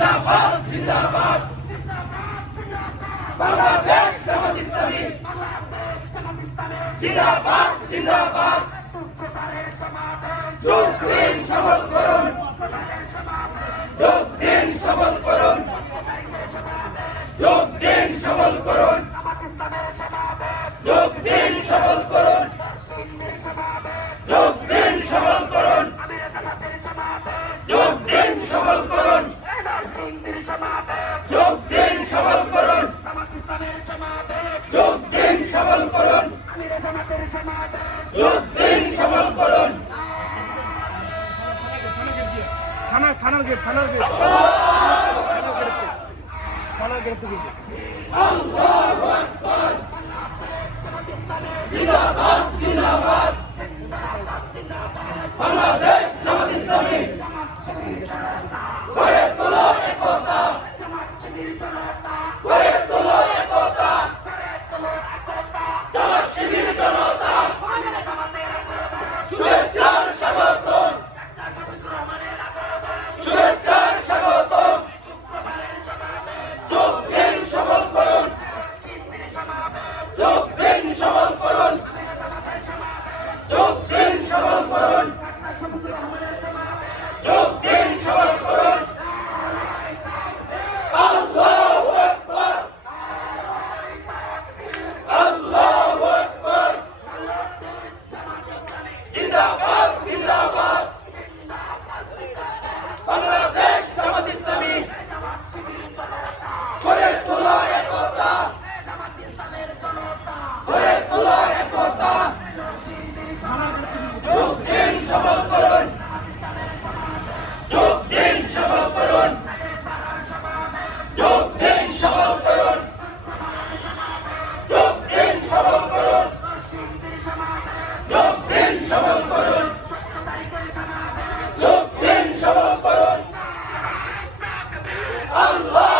জিন্দাবাদ জিন্দাবাদ বাংলাদেশ জামাত ইসলামী জিন্দাবাদ জিন্দাবাদ যোগ দিন সফল করুন যোগ দিন সফল করুন যোগ দিন সফল করুন যোগ দিন সফল করুন যোগ দিন সফল করুন যোগ দিন সফল করুন যোগ দিন সফল করুন যোগ দিন সফল করুন যোগ দিন সফল করুন থানার গেট আল্লাহু আকবার জিন্দাবাদ জিন্দাবাদ বাংলাদেশ জামাত ইসলামী গড়ে তোলো একতা গড়ে তোলো একতা জামাত শিবির জনতা শুভেচ্ছার স্বাগতম শুভেচ্ছার স্বাগতম যোগ দিন সফল করুন যোগ দিন সফল করুন যোগ দিন সফল করুন যোগ দিন সফল করুন আল্লাহু আকবার আল্লাহু আকবার জিন্দাবাদ জিন্দাবাদ বাংলাদেশ জামাত ইসলামী গড়ে তোলো একতা গড়ে তোলো একতা যোগ দিন সফল করুন যোগ দিন সফল করুন যোগ দিন সফল করুন যোগ দিন সফল করুন যোগ দিন সফল করুন যোগ দিন সফল করুন আল্লাহ